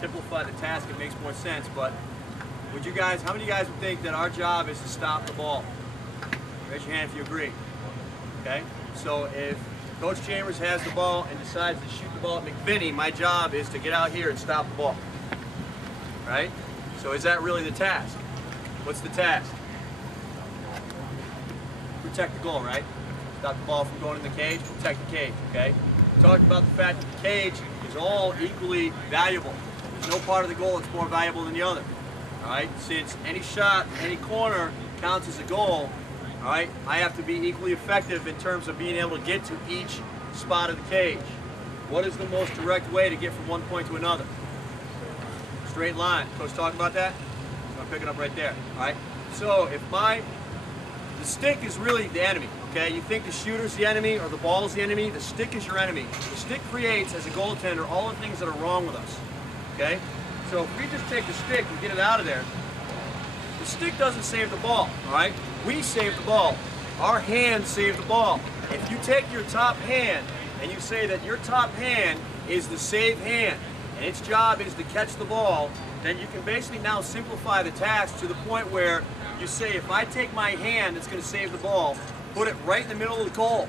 simplify the task, it makes more sense. But would you guys, how many of you guys would think that our job is to stop the ball? Raise your hand if you agree. Okay? So if Coach Chambers has the ball and decides to shoot the ball at McVinney, my job is to get out here and stop the ball. Right? So is that really the task? What's the task? Protect the goal, right? Stop the ball from going in the cage, protect the cage, okay? We talked about the fact that the cage is all equally valuable. There's no part of the goal that's more valuable than the other. All right? Since any shot, any corner counts as a goal, all right, I have to be equally effective in terms of being able to get to each spot of the cage. What is the most direct way to get from one point to another? Straight line. Coach talked about that? So I'm picking up right there. All right? So if the stick is really the enemy, okay? You think the shooter's the enemy or the ball's the enemy, the stick is your enemy. The stick creates, as a goaltender, all the things that are wrong with us, okay? So if we just take the stick and get it out of there, the stick doesn't save the ball, all right? We save the ball. Our hands save the ball. If you take your top hand and you say that your top hand is the save hand and its job is to catch the ball, then you can basically now simplify the task to the point where you say, if I take my hand that's going to save the ball, put it right in the middle of the goal,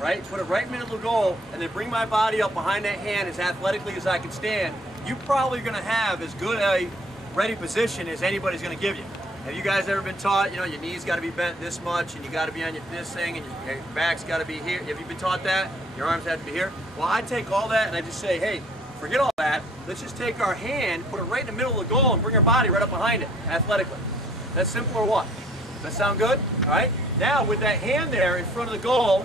right? Put it right in the middle of the goal, and then bring my body up behind that hand as athletically as I can stand, you probably are going to have as good a ready position as anybody's going to give you. Have you guys ever been taught, you know, your knees got to be bent this much, and you got to be on this thing, and your back's got to be here? Have you been taught that? Your arms have to be here? Well, I take all that and I just say, hey, forget all that. Let's just take our hand, put it right in the middle of the goal, and bring our body right up behind it, athletically. That's simple or what? Does that sound good? All right? Now, with that hand there in front of the goal,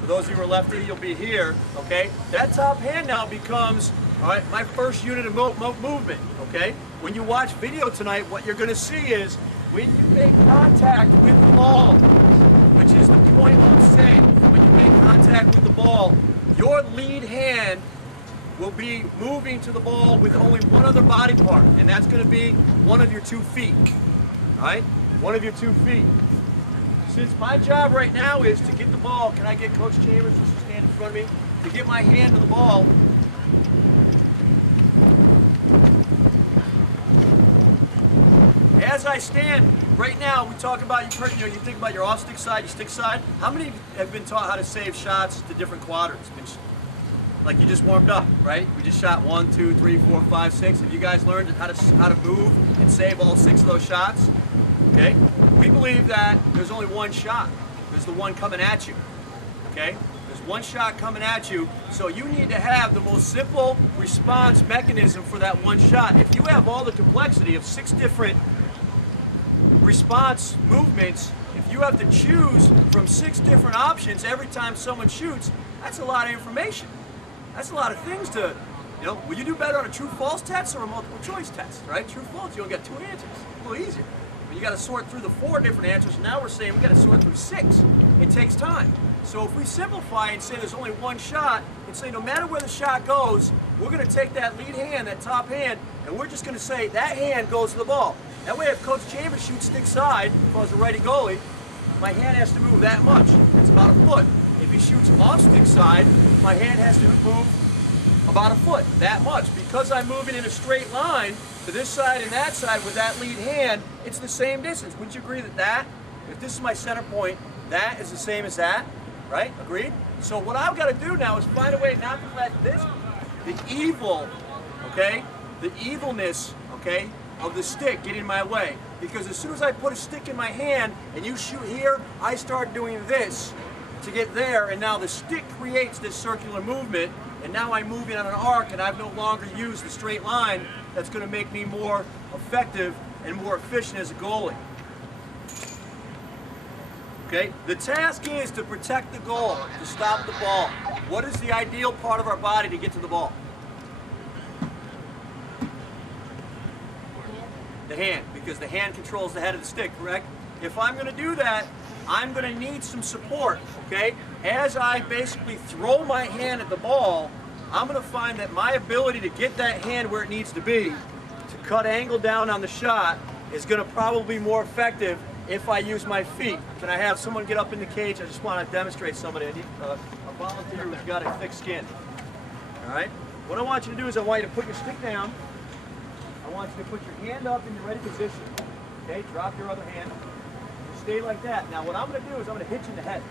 for those of you who are lefty, you'll be here, okay? That top hand now becomes, all right, my first unit of movement, okay? When you watch video tonight, what you're going to see is when you make contact with the ball, which is the point of save, when you make contact with the ball, your lead hand will be moving to the ball with only one other body part, and that's going to be one of your 2 feet, all right? One of your 2 feet. Since my job right now is to get the ball, can I get Coach Chambers just to stand in front of me? To get my hand to the ball. As I stand, right now, we talk about, you think about your off-stick side, your stick side. How many have been taught how to save shots to different quadrants? Like you just warmed up, right? We just shot 1, 2, 3, 4, 5, 6. Have you guys learned how to move and save all 6 of those shots? Okay? We believe that there's only one shot. There's the one coming at you. Okay? There's one shot coming at you, so you need to have the most simple response mechanism for that one shot. If you have all the complexity of 6 different response movements, if you have to choose from 6 different options every time someone shoots, that's a lot of information. That's a lot of things to, you know, will you do better on a true-false test or a multiple-choice test, right? True-false, you only get 2 answers. A little easier. But you got to sort through the 4 different answers, and now we're saying we got to sort through 6. It takes time. So if we simplify and say there's only one shot, and say no matter where the shot goes, we're going to take that lead hand, that top hand, and we're just going to say that hand goes to the ball. That way if Coach Chambers shoots stick side, if I was a righty goalie, my hand has to move that much. It's about a foot. If he shoots off stick side, my hand has to move about a foot, that much. Because I'm moving in a straight line to this side and that side with that lead hand, it's the same distance. Wouldn't you agree that if this is my center point, that is the same as that, right? Agreed? So what I've got to do now is find a way not to let this, the evil, okay, the evilness, okay, of the stick get in my way. Because as soon as I put a stick in my hand and you shoot here, I start doing this to get there, and now the stick creates this circular movement, and now I'm moving on an arc, and I've no longer used the straight line that's going to make me more effective and more efficient as a goalie. Okay? The task is to protect the goal, to stop the ball. What is the ideal part of our body to get to the ball? The hand, because the hand controls the head of the stick, correct? If I'm going to do that, I'm going to need some support, okay? As I basically throw my hand at the ball, I'm going to find that my ability to get that hand where it needs to be, to cut angle down on the shot, is going to probably be more effective if I use my feet. Can I have someone get up in the cage? I just want to demonstrate somebody. I need a volunteer who's got a thick skin. All right? what I want you to do is I want you to put your stick down. I want you to put your hand up in the ready position. Okay, drop your other hand. Stay like that. Now what I'm going to do is I'm going to hit you in the head.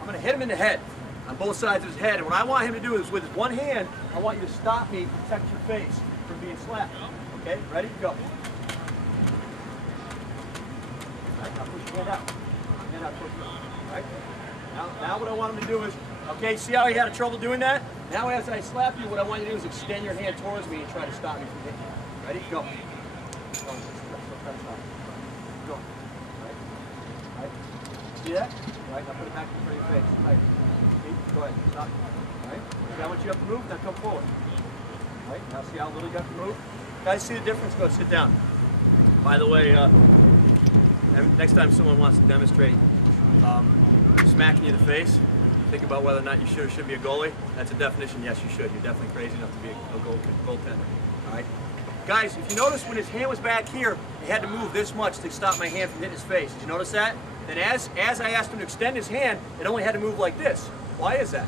I'm going to hit him in the head, on both sides of his head. And what I want him to do is with his one hand, I want you to stop me, protect your face from being slapped. Okay, ready? Go. All right, now push your hand out. Hand out, push it. All right? Now what I want him to do is, okay, see how he had trouble doing that? Now as I slap you, what I want you to do is extend your hand towards me and try to stop me from hitting you. Ready? Go. Go. Go. Right. See that? Right, now put it back in front of your face. Right. Go ahead. Stop. Right. See how much you have to move? Now come forward. Right. Now see how little you have to move? Guys, see the difference? Go sit down. By the way, next time someone wants to demonstrate smacking you in the face, think about whether or not you should or shouldn't be a goalie. That's a definition. Yes, you should. You're definitely crazy enough to be a goaltender. All right. Guys, if you notice when his hand was back here, he had to move this much to stop my hand from hitting his face. Did you notice that? Then as I asked him to extend his hand, it only had to move like this. Why is that?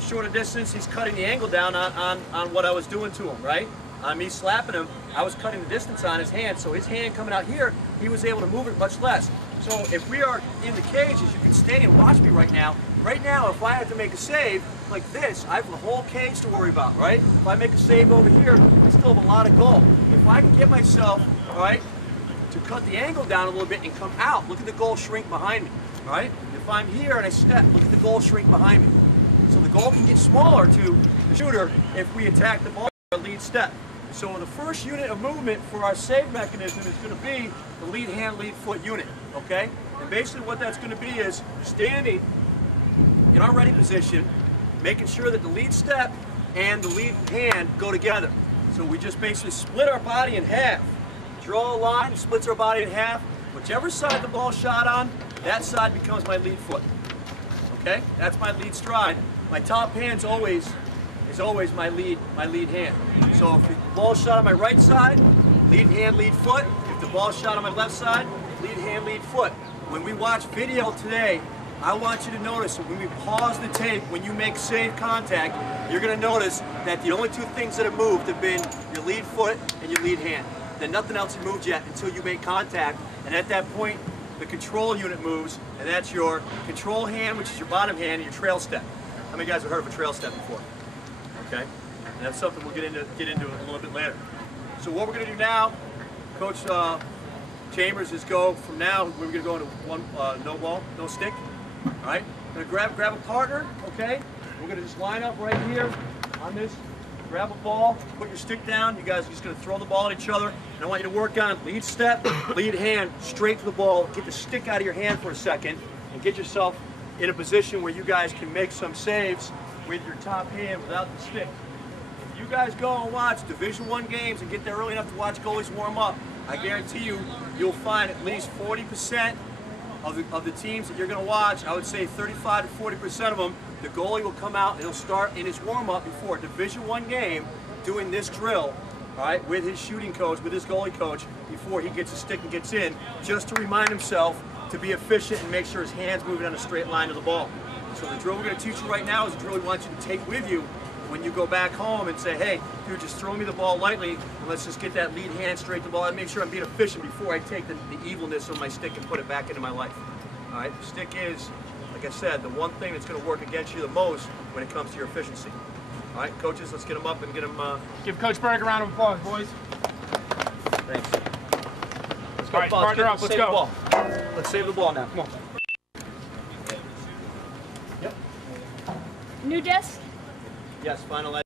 Shorter distance, he's cutting the angle down on what I was doing to him, right? On me slapping him, I was cutting the distance on his hand, so his hand coming out here, he was able to move it much less. So if we are in the cage, as you can stay and watch me right now, if I have to make a save like this, I have the whole cage to worry about, right? If I make a save over here, I still have a lot of goal. If I can get myself, all right, to cut the angle down a little bit and come out, look at the goal shrink behind me, all right? If I'm here and I step, look at the goal shrink behind me. So the goal can get smaller to the shooter if we attack the ball with our lead step. So the first unit of movement for our save mechanism is going to be the lead hand, lead foot unit, okay? And basically what that's going to be is standing in our ready position, making sure that the lead step and the lead hand go together. So we just basically split our body in half. Draw a line, splits our body in half. Whichever side the ball shot on, that side becomes my lead foot. Okay? That's my lead stride. My top hand's always my lead hand. So if the ball shot on my right side, lead hand, lead foot. If the ball shot on my left side, lead hand, lead foot. When we watch video today, I want you to notice that when we pause the tape, when you make save contact, you're going to notice that the only two things that have moved have been your lead foot and your lead hand. Then nothing else has moved yet until you make contact, and at that point, the control unit moves, and that's your control hand, which is your bottom hand, and your trail step. How many guys have heard of a trail step before? Okay, and that's something we'll get into a little bit later. So what we're going to do now, Coach Chambers, is go from now. We're going to go into one no ball, no stick. All right, we're going to grab a partner. Okay, we're going to just line up right here on this. Grab a ball, put your stick down. You guys are just going to throw the ball at each other. And I want you to work on lead step, lead hand, straight to the ball. Get the stick out of your hand for a second and get yourself in a position where you guys can make some saves with your top hand without the stick. If you guys go and watch Division I games and get there early enough to watch goalies warm up, I guarantee you'll find at least 40% of the teams that you're going to watch, I would say 35 to 40% of them, the goalie will come out and he'll start in his warm-up before a Division I game doing this drill, all right, with his shooting coach, with his goalie coach, before he gets a stick and gets in, just to remind himself to be efficient and make sure his hand's moving on a straight line to the ball. So the drill we're going to teach you right now is a drill we want you to take with you when you go back home and say, hey, dude, just throw me the ball lightly and let's just get that lead hand straight to the ball and make sure I'm being efficient before I take the evilness of my stick and put it back into my life. All right, the stick is, like I said, the one thing that's going to work against you the most when it comes to your efficiency. All right, coaches, let's get them up and get them. Give Coach Berg a round of applause, boys. Thanks. Let's go, all right, partner up, let's go. Let's save the ball now. Come on. Yep. New desk? Yes, final.